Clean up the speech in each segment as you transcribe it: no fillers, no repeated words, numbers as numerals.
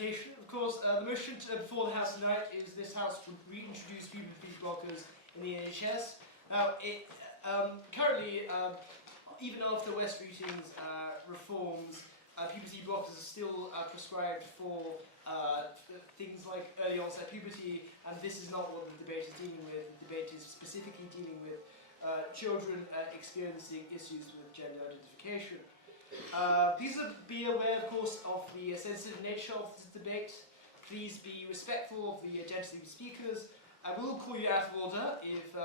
dedication. Of course, the motion before the House tonight is this House would reintroduce puberty blockers in the NHS. Now, currently, even after West Reading's reforms, puberty blockers are still prescribed for things like early onset puberty, and this is not what the debate is dealing with. The debate is specifically dealing with children experiencing issues with gender identification. Please be aware, of course, of the sensitive nature of this debate. Please be respectful of the gentlemen speakers. I will call you out of order if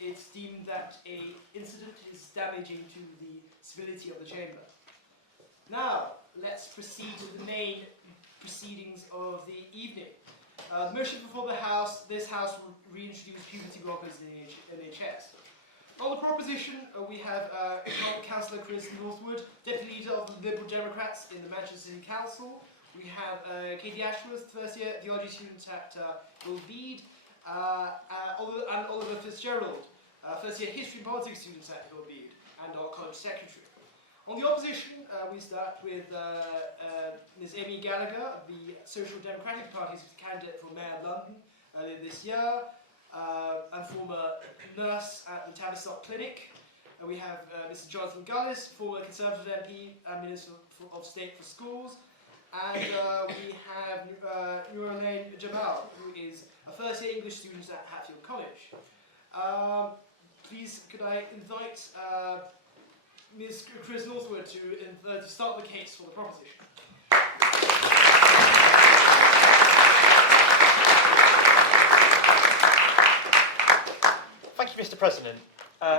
it's deemed that an incident is damaging to the civility of the chamber. Now, let's proceed to the main proceedings of the evening. Motion before the House, this House will reintroduce puberty blockers in the NHS. On the proposition, we have Councillor Chris Northwood, Deputy Leader of the Liberal Democrats in the Manchester City Council. We have Katie Ashworth, first year theology student at Hillbead, and Oliver Fitzgerald, first year history and politics student at Hillbead, and our college secretary. On the opposition, we start with Ms. Amy Gallagher, the Social Democratic Party's candidate for Mayor of London earlier this year, and former nurse at the Tavistock Clinic. We have Mr. Jonathan Gullis, former Conservative MP and Minister of State for Schools. And we have Nurulain Jamal, who is a first-year English student at Hatfield College. Please, could I invite Ms. Chris Northwood to start the case for the proposition. Thank you, Mr. President.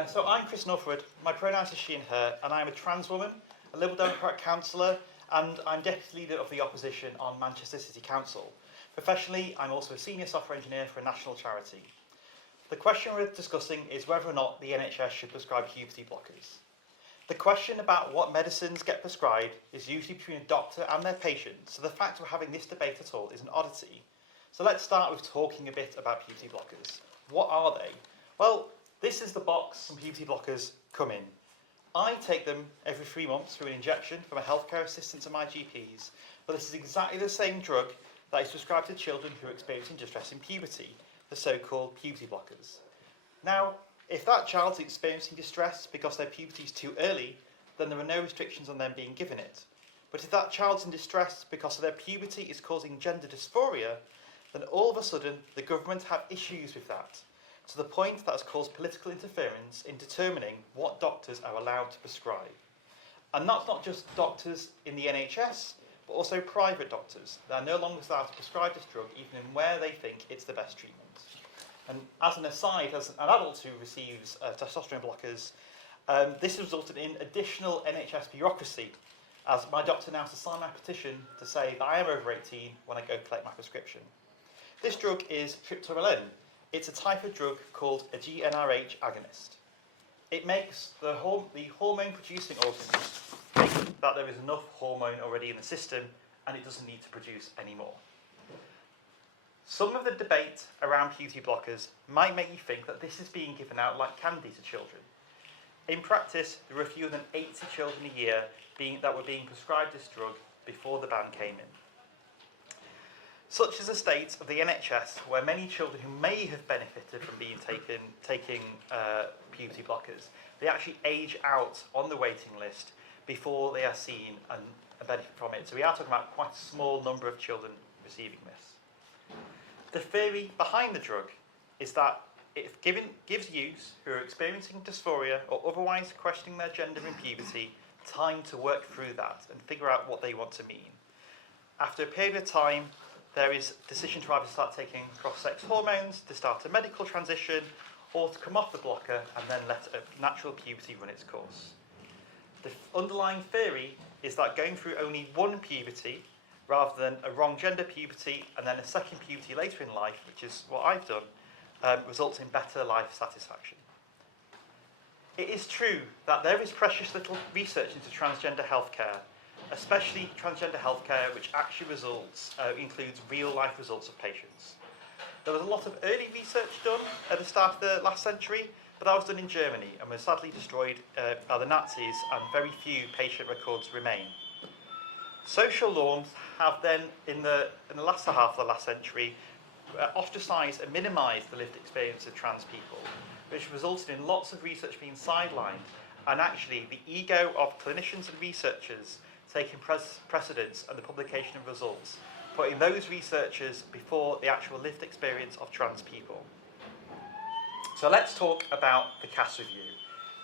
So I'm Chris Northwood, my pronouns are she and her, and I'm a trans woman, a Liberal Democrat councillor, and I'm Deputy Leader of the Opposition on Manchester City Council. Professionally, I'm also a Senior Software Engineer for a national charity. The question we're discussing is whether or not the NHS should prescribe puberty blockers. The question about what medicines get prescribed is usually between a doctor and their patient, so the fact we're having this debate at all is an oddity. So let's start with talking a bit about puberty blockers. What are they? Well, this is the box some puberty blockers come in. I take them every 3 months through an injection from a healthcare assistant to my GPs, but this is exactly the same drug that is prescribed to children who are experiencing distress in puberty, the so-called puberty blockers. Now, if that child's experiencing distress because their puberty is too early, then there are no restrictions on them being given it. But if that child's in distress because their puberty is causing gender dysphoria, then all of a sudden the government have issues with that, to the point that has caused political interference in determining what doctors are allowed to prescribe. And that's not just doctors in the NHS, but also private doctors. They are no longer allowed to prescribe this drug even in where they think it's the best treatment. And as an aside, as an adult who receives testosterone blockers, this has resulted in additional NHS bureaucracy, as my doctor now has to sign my petition to say that I am over 18 when I go collect my prescription. This drug is triptorelin. It's a type of drug called a GnRH agonist. It makes the hormone-producing organs think that there is enough hormone already in the system and it doesn't need to produce any more. Some of the debate around puberty blockers might make you think that this is being given out like candy to children. In practice, there were fewer than 80 children a year that were being prescribed this drug before the ban came in. Such is the state of the NHS, where many children who may have benefited from taking puberty blockers, they actually age out on the waiting list before they are seen and benefit from it. So we are talking about quite a small number of children receiving this. The theory behind the drug is that it gives youths who are experiencing dysphoria or otherwise questioning their gender in puberty time to work through that and figure out what they want to mean. After a period of time, there is a decision to either start taking cross-sex hormones, to start a medical transition, or to come off the blocker and then let a natural puberty run its course. The underlying theory is that going through only one puberty, rather than a wrong gender puberty and then a second puberty later in life, which is what I've done, results in better life satisfaction. It is true that there is precious little research into transgender healthcare, especially transgender healthcare which actually includes real-life results of patients. There was a lot of early research done at the start of the last century, but that was done in Germany and was sadly destroyed by the Nazis, and very few patient records remain. Social norms have then, in the latter half of the last century, ostracised and minimised the lived experience of trans people, which resulted in lots of research being sidelined, and actually the ego of clinicians and researchers taking precedence and the publication of results, putting those researchers before the actual lived experience of trans people. So let's talk about the Cass Review,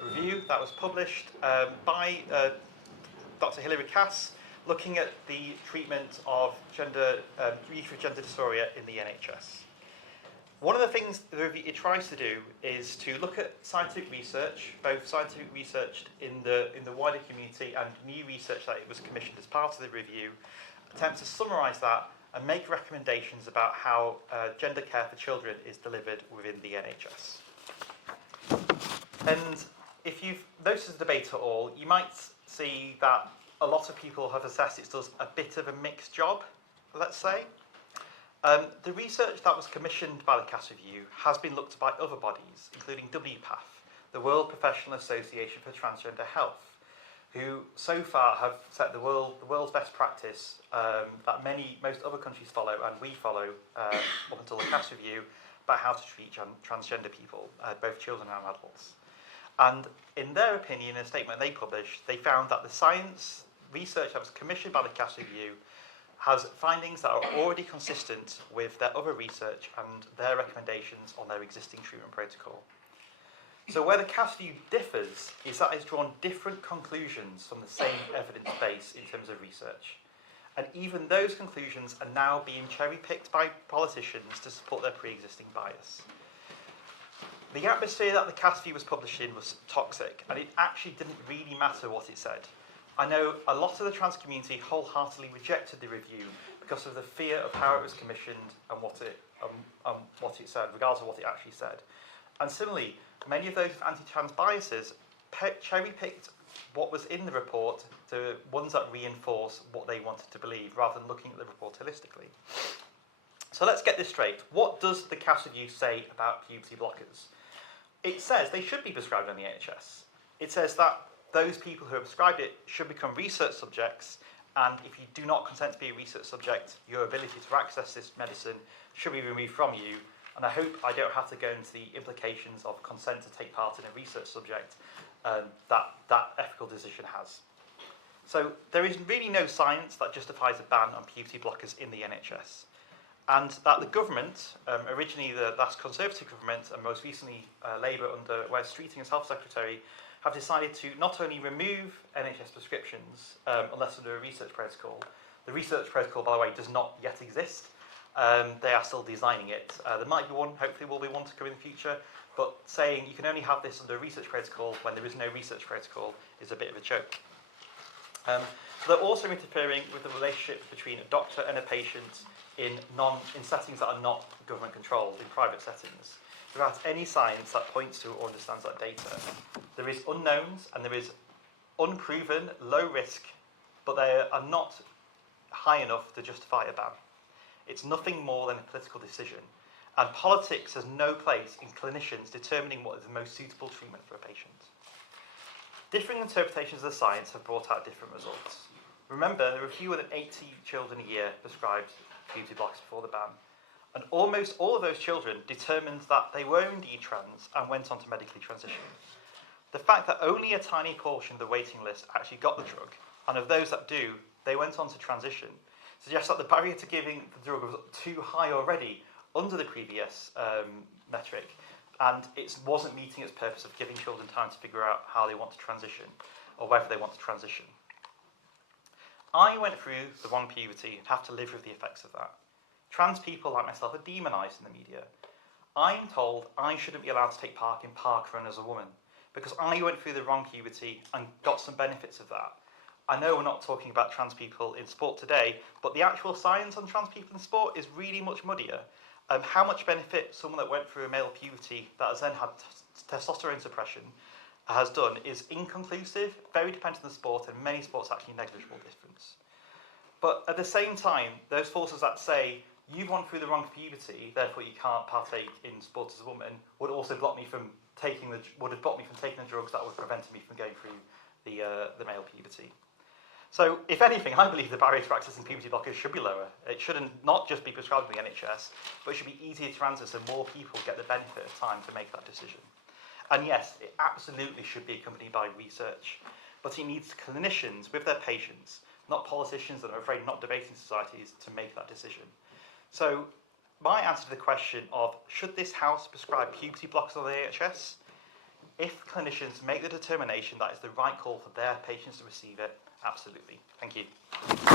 a review that was published by Dr. Hilary Cass, looking at the treatment of gender dysphoria in the NHS. One of the things the review it tries to do is to look at scientific research, both scientific research in the wider community and new research that it was commissioned as part of the review, attempt to summarise that and make recommendations about how gender care for children is delivered within the NHS. And if you've noticed the debate at all, you might see that a lot of people have assessed it does a bit of a mixed job, let's say. The research that was commissioned by the Cass Review has been looked at by other bodies, including WPATH, the World Professional Association for Transgender Health, who so far have set the world's best practice that most other countries follow, and we follow up until the Cass Review, about how to treat transgender people, both children and adults. And in their opinion, in a statement they published, they found that the science research that was commissioned by the Cass Review has findings that are already consistent with their other research and their recommendations on their existing treatment protocol. So where the Cass Review differs is that it's drawn different conclusions from the same evidence base in terms of research. And even those conclusions are now being cherry-picked by politicians to support their pre-existing bias. The atmosphere that the Cass Review was published in was toxic, and it actually didn't really matter what it said. I know a lot of the trans community wholeheartedly rejected the review because of the fear of how it was commissioned and what it said, regardless of what it actually said. And similarly, many of those with anti-trans biases cherry-picked what was in the report, the ones that reinforce what they wanted to believe, rather than looking at the report holistically. So let's get this straight. What does the Cass Review say about puberty blockers? It says they should be prescribed on the NHS. It says that those people who have prescribed it should become research subjects, and if you do not consent to be a research subject, your ability to access this medicine should be removed from you. And I hope I don't have to go into the implications of consent to take part in a research subject that ethical decision has. So there is really no science that justifies a ban on puberty blockers in the NHS. And that the government, originally the last Conservative government, and most recently Labour under Wes Streeting as Health Secretary, have decided to not only remove NHS prescriptions unless under a research protocol. The research protocol, by the way, does not yet exist. They are still designing it. There might be one, hopefully will be one to come in the future, but saying you can only have this under a research protocol when there is no research protocol is a bit of a joke. So they're also interfering with the relationship between a doctor and a patient in settings that are not government controlled, in private settings, without any science that points to or understands that data. There is unknowns and there is unproven, low risk, but they are not high enough to justify a ban. It's nothing more than a political decision, and politics has no place in clinicians determining what is the most suitable treatment for a patient. Differing interpretations of the science have brought out different results. Remember, there are fewer than 80 children a year prescribed puberty blockers before the ban, and almost all of those children determined that they were indeed trans and went on to medically transition. The fact that only a tiny portion of the waiting list actually got the drug, and of those that do, they went on to transition, suggests that the barrier to giving the drug was too high already under the previous metric, and it wasn't meeting its purpose of giving children time to figure out how they want to transition, or whether they want to transition. I went through the wrong puberty and have to live with the effects of that. Trans people like myself are demonised in the media. I'm told I shouldn't be allowed to take part in park run as a woman because I went through the wrong puberty and got some benefits of that. I know we're not talking about trans people in sport today, but the actual science on trans people in sport is really much muddier. How much benefit someone that went through a male puberty that has then had testosterone suppression has done is inconclusive, very dependent on the sport, and many sports actually negligible difference. But at the same time, those forces that say you've gone through the wrong puberty, therefore you can't partake in sport as a woman, would also block me from would have blocked me from taking the drugs that would have prevented me from going through the male puberty. So, if anything, I believe the barrier to accessing puberty blockers should be lower. It shouldn't not just be prescribed by the NHS, but it should be easier to answer so more people get the benefit of time to make that decision. And yes, it absolutely should be accompanied by research, but it needs clinicians with their patients, not politicians that are afraid not debating societies, to make that decision. So, my answer to the question of should this house prescribe puberty blockers on the NHS? If clinicians make the determination that it's the right call for their patients to receive it, absolutely. Thank you.